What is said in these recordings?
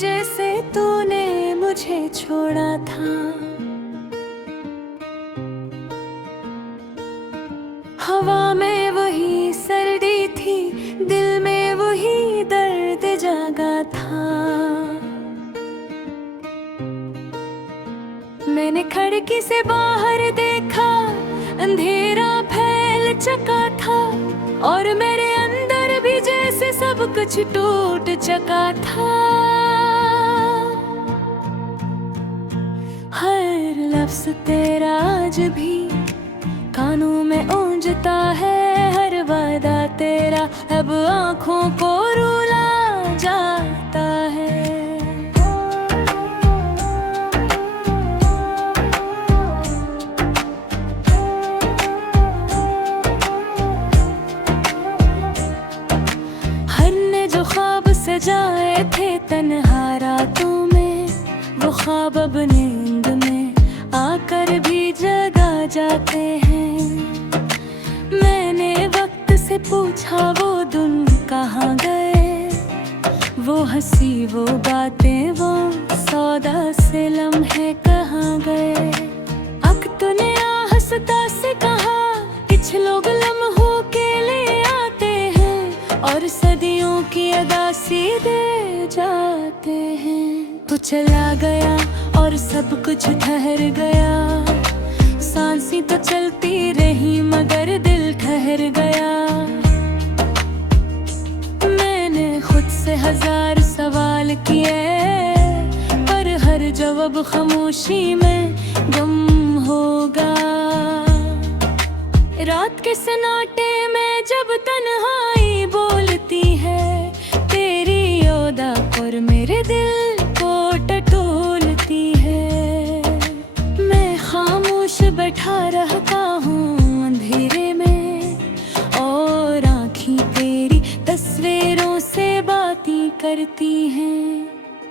जैसे तूने मुझे छोड़ा था। हवा में वही सर्दी थी, दिल में वही दर्द जागा था। मैंने खिड़की से बाहर देखा, अंधेरा फैल चुका था और मेरे अंदर भी जैसे सब कुछ टूट चुका था। हर लफ्ज़ तेरा आज भी कानों में गूंजता है, हर वादा तेरा अब आँखों को रुला जाता है। सजाए थे तन्हा रातों में, वो ख्वाब अब नींद में आकर भी जगा जाते हैं। मैंने वक्त से पूछा वो दिन कहाँ गए, वो हंसी वो बातें वो सौदा से लम्हे कहाँ गए। अब तूने हंसता से कहा कुछ लोग लम्हों के लिए आते हैं और सदियों की अदासी दे जाते हैं। तू चला गया और सब कुछ ठहर गया, सांसें तो चलती रही मगर दिल ठहर गया। मैंने खुद से 1000 सवाल किए पर हर जवाब खामोशी में गुम होगा। रात के सन्नाटे में जब तन्हाई बोलती है तेरी योदा और मेरे दिल को टटोलती है। मैं खामोश बैठा रहता हूँ अंधेरे में और आँखें तेरी तस्वीरों से बातें करती हैं।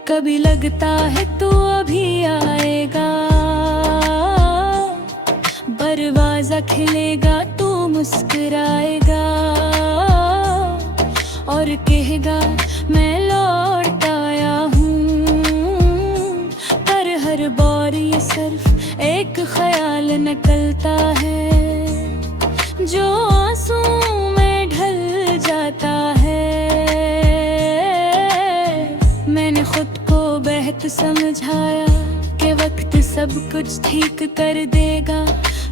कभी लगता है तू अभी आएगा, दरवाजा खिलेगा तू मुस्कुराएगा और कहेगा मैं लौट आया हूँ। पर हर बार ये सिर्फ एक ख्याल निकलता है जो आंसू में ढल जाता है। मैंने खुद को बेहद समझाया कि वक्त सब कुछ ठीक कर देगा,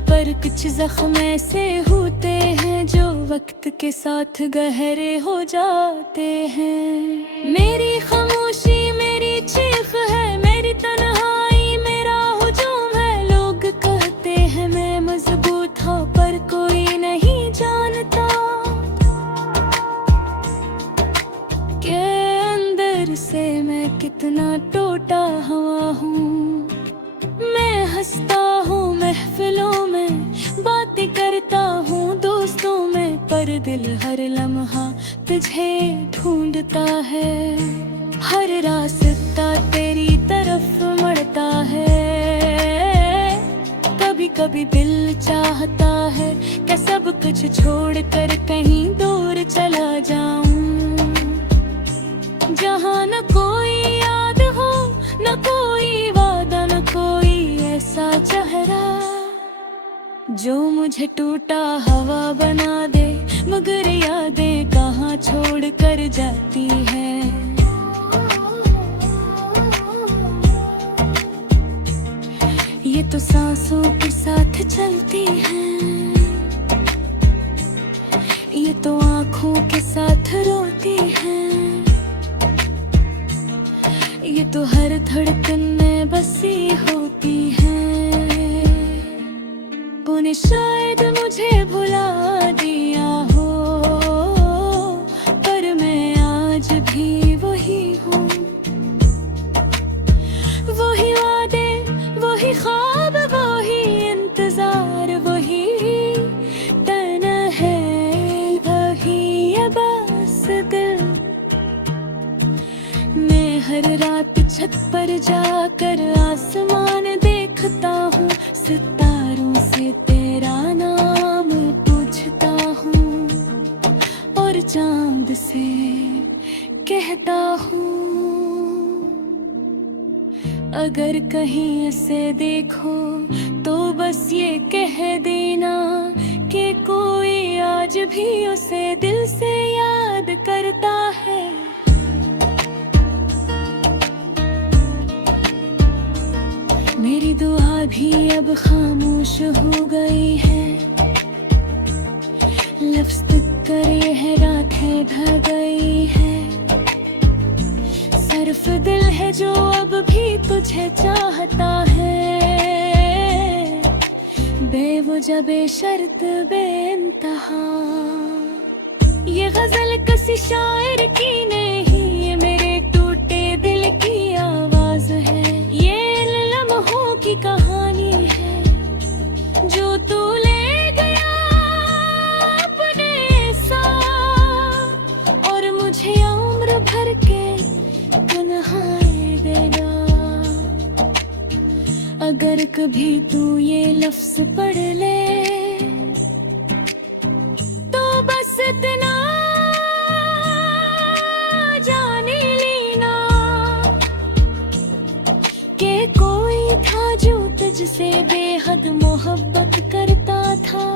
पर कुछ जख्म ऐसे होते हैं जो वक्त के साथ गहरे हो जाते हैं। मेरी खामोशी मेरी चीख है, मेरी तन्हाई मेरा हुजूम है। लोग कहते हैं मैं मजबूत हूँ पर कोई नहीं जानता कि अंदर से मैं कितना टूटा हुआ हूँ। मैं हंसता हूँ महफिलों में, बातें करता हूँ दोस्तों में, पर दिल हर लम्हा तुझे ढूंढता है। हर रास्ता तेरी तरफ मुड़ता है। कभी कभी दिल चाहता है कि सब कुछ छोड़कर कहीं दूर चला जाऊं, जहाँ न कोई याद हो न कोई वादा न कोई ऐसा चेहरा जो मुझे टूटा हवा बना दे। मगर यादें कहाँ छोड़ कर जाती है। ये तो सांसों के साथ चलती हैं, ये तो आँखों के साथ रोती हैं, ये तो हर धड़कन में बसी होती हैं। तूने शायद मुझे भुला दिया हो पर मैं आज भी वही हूँ। वही वादे वही ख्वाब वही इंतजार वही तन है वही ये बस दिल। मैं हर रात छत पर जाकर आसमान देखता हूँ, सितारों से तेरा नाम पूछता हूँ और चांद से कहता हूँ अगर कहीं इसे देखो तो बस ये कह देना कि कोई आज भी उसे दिल से याद करता है। मेरी दुआ भी अब खामोश हो गई है, लफ्ज़ कर ये रात है ढल गई है। सिर्फ दिल है जो अब भी तुझे चाहता है, बेवजह बेशर्त बेइंतहा। ये गजल किसी शायर की नहीं, ये मेरे टूटे दिल की आवाज है। ये इन लम्हों की कहानी है जो तू ले गया अपने साथ, और मुझे उम्र भर के तन्हाई देना। अगर कभी तू ये लफ्ज़ पढ़ ले तो बस इतना जाने लेना कि कोई था जो तुझसे बेहद मोहब्बत करता था,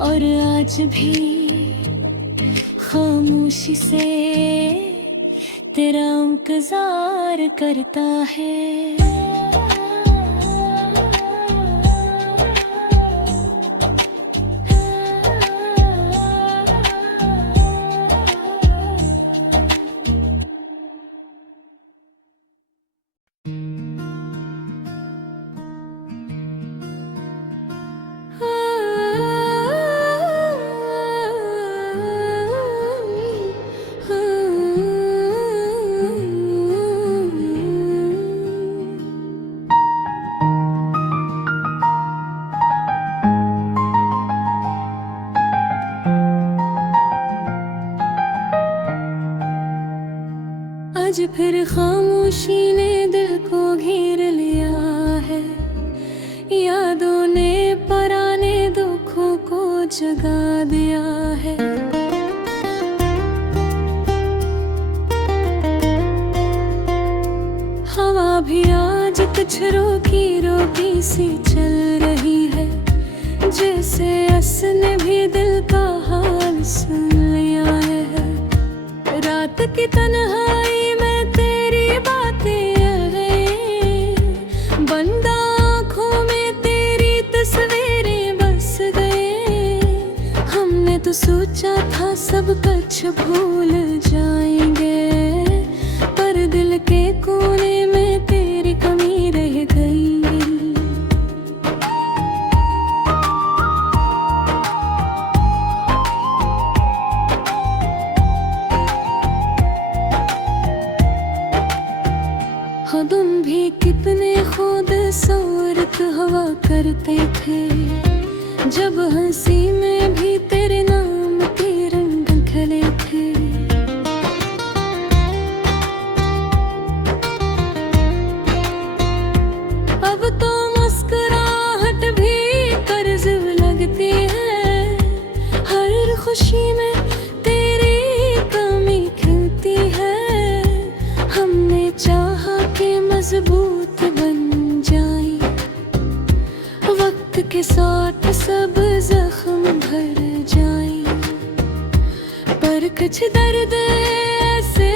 और आज भी खामोशी से तेरा इंतजार करता है। आज फिर खामोशी ने दिल को घेर लिया है, यादों ने पुराने दुखों को जगा दिया है। हवा भी आज कुछ रोकी रोकी सी चल रही है, जैसे असने भी दिल का हाल सुन लिया है। रात की तन्हाई में तेरी बातें आ गई, बंद आँखों में तेरी तस्वीरें बस गए। हमने तो सोचा था सब कुछ भूल जाएंगे, पर दिल के कोने में तेरी कमी रह गई। खुदम भी कितने खुद सूरत हवा करते थे, जब हंसी में भी तेरे नाम के रंग खिले थे। अब तो मुस्कुराहट भी कर्ज लगती है, हर खुशी में तेरी कमी खिलती है। हमने चाहा कि मजबूत बन जाए, वक्त के साथ सब जख्म भर जाए, पर कुछ दर्द ऐसे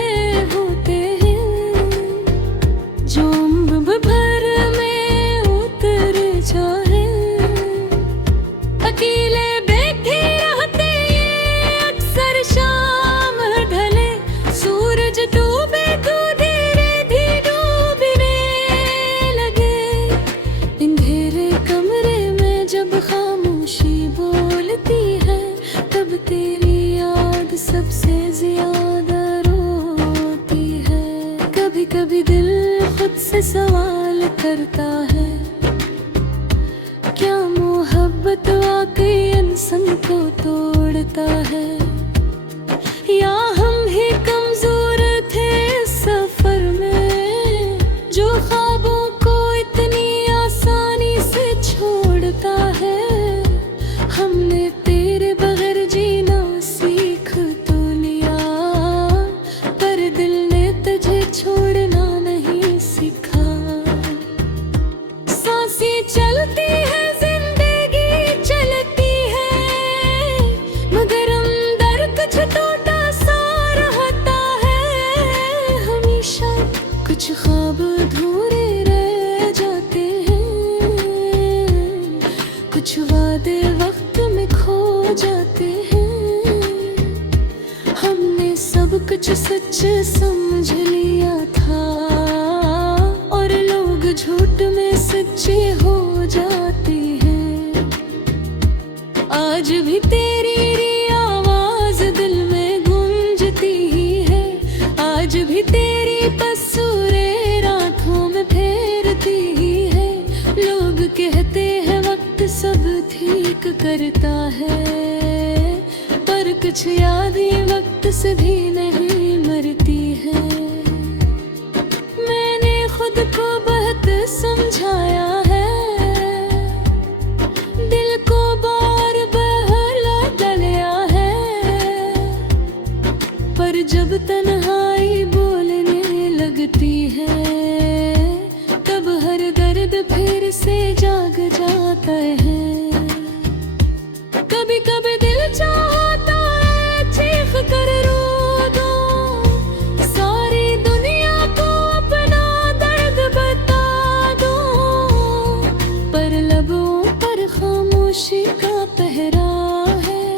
होते हैं जो अम्ब भर में उतर जाए। अकेले बैठे रहते ये अक्सर शाम ढले, सूरज डूबे तो धीरे धीरे डूबने लगे। अंधेरे कमरे में जब खामोशी बोलती है, तब तेरी याद सबसे ज्यादा रोती है। कभी कभी दिल खुद से सवाल करता है, क्या मोहब्बत वाकई इंसान को तोड़ता है, या हम ही कमजोर थे इस सफर में, जो ख्वाबों को इतनी आसानी से छोड़ता है। हमने तेरे बगैर जीना सीख तो लिया, पर दिल ने तुझे छोड़ चलती है जिंदगी चलती है, मगर अंदर कुछ टूटा सा रहता है हमेशा। कुछ ख्वाब अधूरे रह जाते हैं, कुछ वादे वक्त में खो जाते हैं। हमने सब कुछ सच समझ लिया था, और लोग झूठ में सच्चे हो जाते हैं। आज भी तेरी आवाज दिल में गूंजती ही है, आज भी तेरी तस्वीरें रातों में फेरती ही है। लोग कहते हैं वक्त सब ठीक करता है, पर कुछ यादें वक्त से भी नहीं मरती है। मैंने खुद को बहुत समझाया है, दिल को बार बहला डाला है, पर जब तन्हाई बोलने लगती है, तब हर दर्द फिर से जाग जाता है। कभी कभी दिल चाहता है चीख कर रो दूं, सारी दुनिया को अपना दर्द बता दूं, पर लबों पर खामोशी का पहरा है,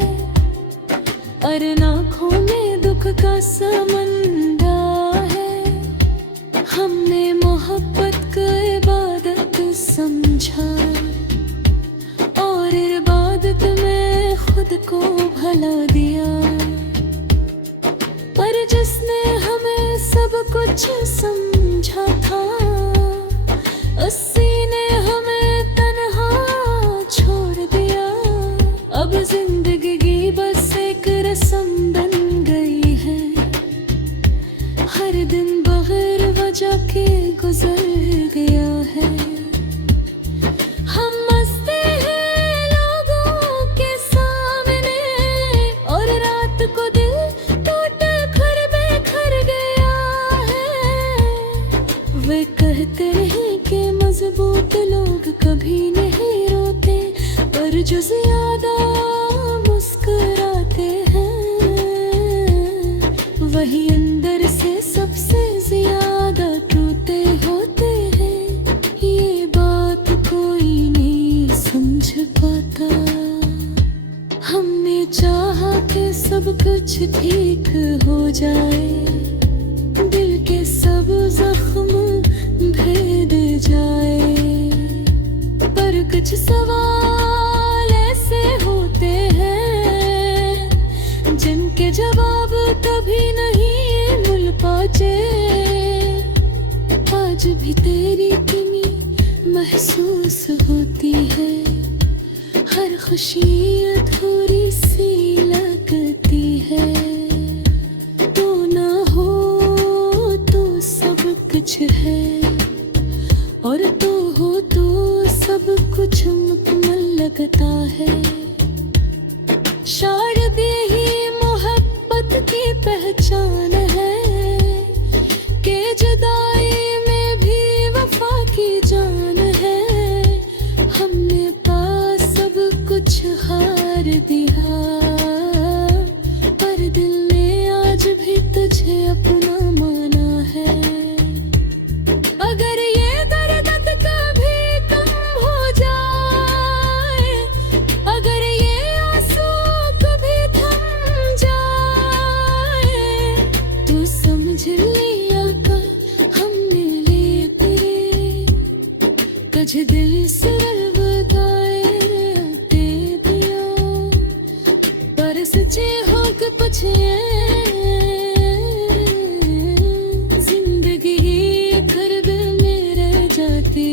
और आँखों में दुख का समंदा है। हमने मोहब्बत को इबादत समझा, और इबादत में खुद को भला दिया। पर जिसने हमें सब कुछ समझा था, उसी ने हमें तन्हा छोड़ दिया। अब जिंदगी बस एक रस्म बन गई है, हर दिन बगैर वजह के गुजर गया है। हम मस्ते हैं लोगों के सामने, और रात को दिल टूट कर बिखर गया है। वे कहते हैं कि मजबूत लोग कभी नहीं रोते, पर जो ज्यादा मुस्कुराते हैं, वही अंदर से सबसे ज्यादा टूटे होते हैं। ये बात कोई नहीं समझ पाता। हमने चाहा कि सब कुछ ठीक हो जाए, दिल के सब जख्म भेद जाए, पर कुछ सवाल ऐसे होते हैं जिनके जवाब कभी नहीं मिल पाते। आज भी तेरी कमी महसूस होती है, हर खुशी अधूरी सी लगती है। तू ना हो तो सब कुछ है, और तू हो तो सब कुछ मुकम्मल लगता है। शायद यही मोहब्बत की पहचान है, कि जुदाई में भी वफा की जान है। हमने पास सब कुछ हार दिया, पर दिल ने आज भी तुझे अपना माना है। अगर ये दर्द कभी कम हो जाए, अगर ये आंसू कभी थम जाए, तो समझ लिया का हमने ले तेरे कुछ दिल से बताए दे दिया। पर सच्चे हो के पूछे जिंदगी कर दिल में रह जाती